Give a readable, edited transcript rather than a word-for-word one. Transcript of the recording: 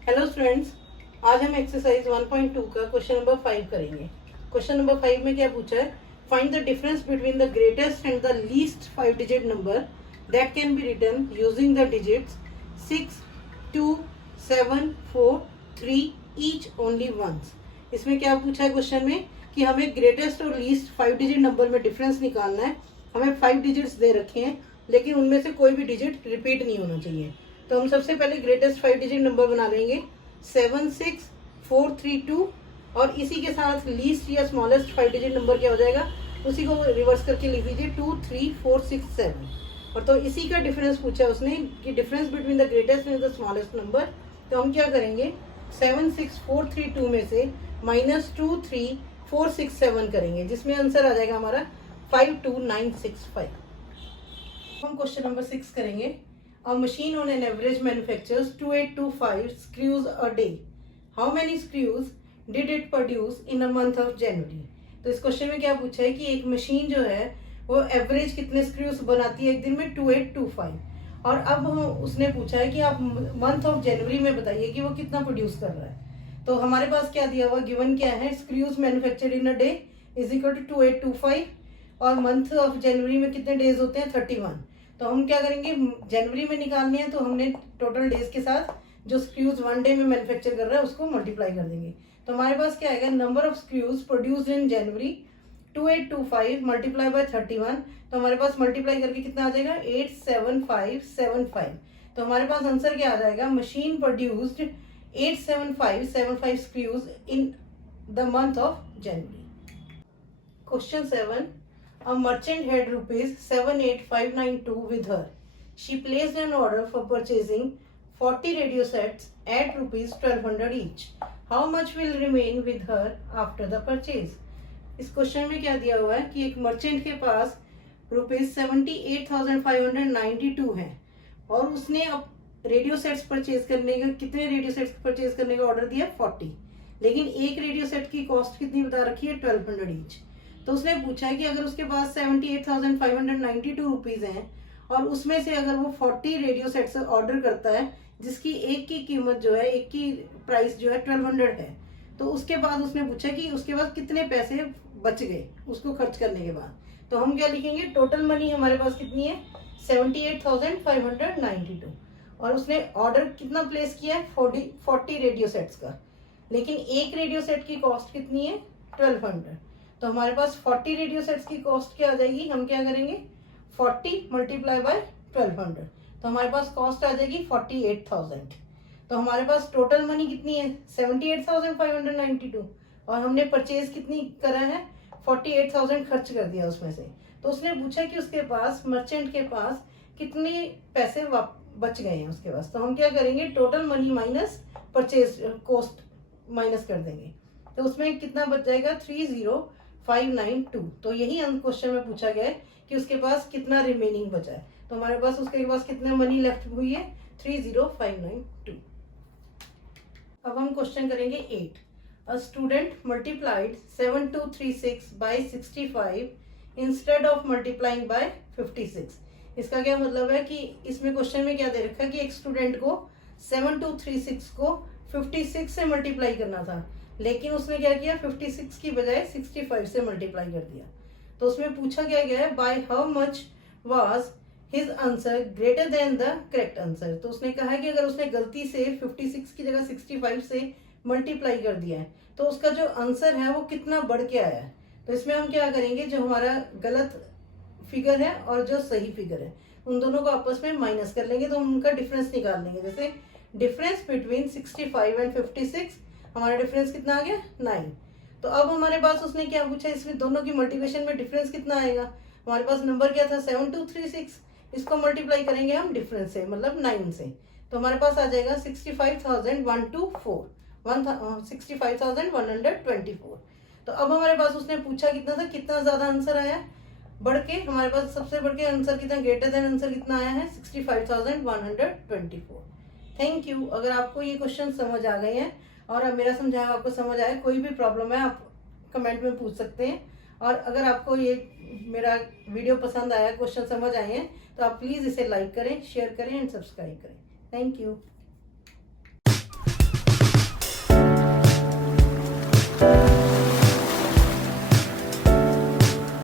Hello students, आज हम exercise 1.2 का क्वेश्चन नंबर 5 करेंगे। क्वेश्चन नंबर 5 में क्या पूछा है? Find the difference between the greatest and the least 5 digit number that can be written using the digits 6, 2, 7, 4, 3 each only once. इसमें क्या पूछा है क्वेश्चन में कि हमें ग्रेटेस्ट और लीस्ट 5 डिजिट नंबर में डिफरेंस निकालना है। हमें 5 डिजिट्स दे रखे हैं, लेकिन उनमें से कोई भी डिजिट रिपीट नहीं होना चाहिए। तो हम सबसे पहले ग्रेटेस्ट 5 डिजिट नंबर बना लेंगे 7, 6, 4, 3, 2, और इसी के साथ लीस्ट या स्मॉलेस्ट 5 डिजिट नंबर क्या हो जाएगा, उसी को रिवर्स करके लिख दीजिए 2, 3, 4, 6, 7। और तो इसी का डिफरेंस पूछा है उसने कि difference between the greatest and the smallest number. तो हम क्या करेंगे, 7, 6, 4, 3, 2 में से -2, 3, 4, 6, 7 करेंगे, जिसमें आंसर आ जाएगा हमारा 52965। हम क्वेश्चन नंबर 6 करेंगे। A machine on an average manufactures 2825 screws a day. How many screws did it produce in a month of January? तो इस क्वेश्चन में क्या पूछा है कि एक मशीन जो है वो एवरेज कितने स्क्रूज बनाती है एक दिन में, 2825। और अब उसने पूछा है कि आप मंथ ऑफ जनवरी में बताइए कि वो कितना प्रोड्यूस कर रहा है। तो हमारे पास क्या दिया हुआ, गिवन क्या है, screws manufactured in a day is equal to 2825, और मंथ ऑफ जनवरी में कितने डेज होते हैं, 31। तो हम क्या करेंगे, जनवरी में निकालने हैं तो हमने टोटल डेज के साथ जो स्क्रूज 1 डे में मैन्युफैक्चर कर रहा है उसको मल्टीप्लाई कर देंगे। तो हमारे पास क्या आएगा, number of screws produced in January 2825 मल्टीप्लाई बाय 31। तो हमारे पास मल्टीप्लाई करके कितना आ जाएगा, 87575। तो हमारे पास आंसर क्या आ जाएगा, machine produced 87575 screws in the month of January. Question 7, a merchant had rupees 78592 with her. She placed an order for purchasing 40 radio sets at rupees 1200 each. How much will remain with her after the purchase? इस question में क्या दिया हुआ है कि एक merchant के पास rupees 78,592 है और उसने अब रेडियो सेट्स परचेज करने का, कितने रेडियो सेट्स परचेज करने का ऑर्डर दिया, 40। लेकिन एक रेडियो सेट की कॉस्ट कितनी बता रखी है, 1200 ईच। तो उसने पूछा है कि अगर उसके पास 78,592 रुपीज हैं और उसमें से अगर वो 40 रेडियो सेट्स ऑर्डर करता है जिसकी एक की कीमत जो है, एक की प्राइस जो है 1200 है, तो उसके बाद उसने पूछा कि उसके पास कितने पैसे बच गए उसको खर्च करने के बाद। तो हम क्या लिखेंगे, टोटल मनी हमारे पास कितनी है, 78,592, और उसने ऑर्डर कितना प्लेस किया है, 40 रेडियो सेट्स का, लेकिन एक रेडियो सेट की कॉस्ट कितनी है, 1200। तो हमारे पास 40 रेडियो सेट्स की कॉस्ट क्या आ जाएगी, हम क्या करेंगे, 40 मल्टीप्लाई बाय 1200, तो हमारे पास कॉस्ट आ जाएगी 48,000। तो हमारे पास टोटल मनी कितनी है, 78,592, और हमने परचेज कितनी करा है, 48,000 खर्च कर दिया उसमें से। तो उसने पूछा कि उसके पास, मर्चेंट के पास कितने पैसे बच गए हैं उसके पास। तो हम क्या करेंगे, total money minus purchase cost minus कर देंगे, तो उसमें कितना बच जाएगा, 30,592। तो यही क्वेश्चन में पूछा गया है कि उसके पास कितना रिमेनिंग बचा है। तो हमारे पास उसके पास कितने मनी लेफ्ट हुई है, 30,592। अब हम क्वेश्चन करेंगे 8। A student multiplied 7236 by 65 instead of multiplying by 56। इसका क्या मतलब है कि इसमें क्वेश्चन में क्या दे रखा है कि एक स्टूडेंट को 7236 को 56 से मल्टीप्लाई करना था, लेकिन उसने क्या किया, 56 की बजाय 65 से मल्टीप्लाई कर दिया। तो उसमें पूछा क्या गया है, by how much was his answer greater than the correct answer. तो उसने कहा है कि अगर उसने गलती से 56 की जगह 65 से मल्टीप्लाई कर दिया है तो उसका जो आंसर है वो कितना बढ़ के आया है। तो इसमें हम क्या करेंगे, जो हमारा गलत फिगर है और जो सही फिगर है उन दोनों को आपस में माइनस कर लेंगे, तो हम उनका डिफरेंस निकाल लेंगे। जैसे डिफरेंस बिटवीन 65 एंड 56, हमारा डिफरेंस कितना आ गया, 9। तो अब हमारे पास उसने क्या पूछा, इसमें दोनों की मल्टीप्लिकेशन में डिफरेंस कितना आएगा। हमारे पास नंबर क्या था, 7236, इसको मल्टीप्लाई करेंगे हम डिफरेंस से, मतलब 9 से। तो हमारे पास आ जाएगा 65,124। तो अब हमारे पास उसने पूछा कितना था, कितना ज्यादा आंसर आया बढ़ के, हमारे पास सबसे बढ़ के आंसर कितना, ग्रेटर देन आंसर कितना आया है, 65,124। Thank you. अगर आपको ये क्वेश्चन समझ आ गए हैं और अब मेरा समझाया आपको समझ आया, कोई भी प्रॉब्लम है आप कमेंट में पूछ सकते हैं। और अगर आपको ये मेरा वीडियो पसंद आया, क्वेश्चन समझ आए हैं, तो आप प्लीज़ इसे लाइक करें, शेयर करें एंड सब्सक्राइब करें। Thank you.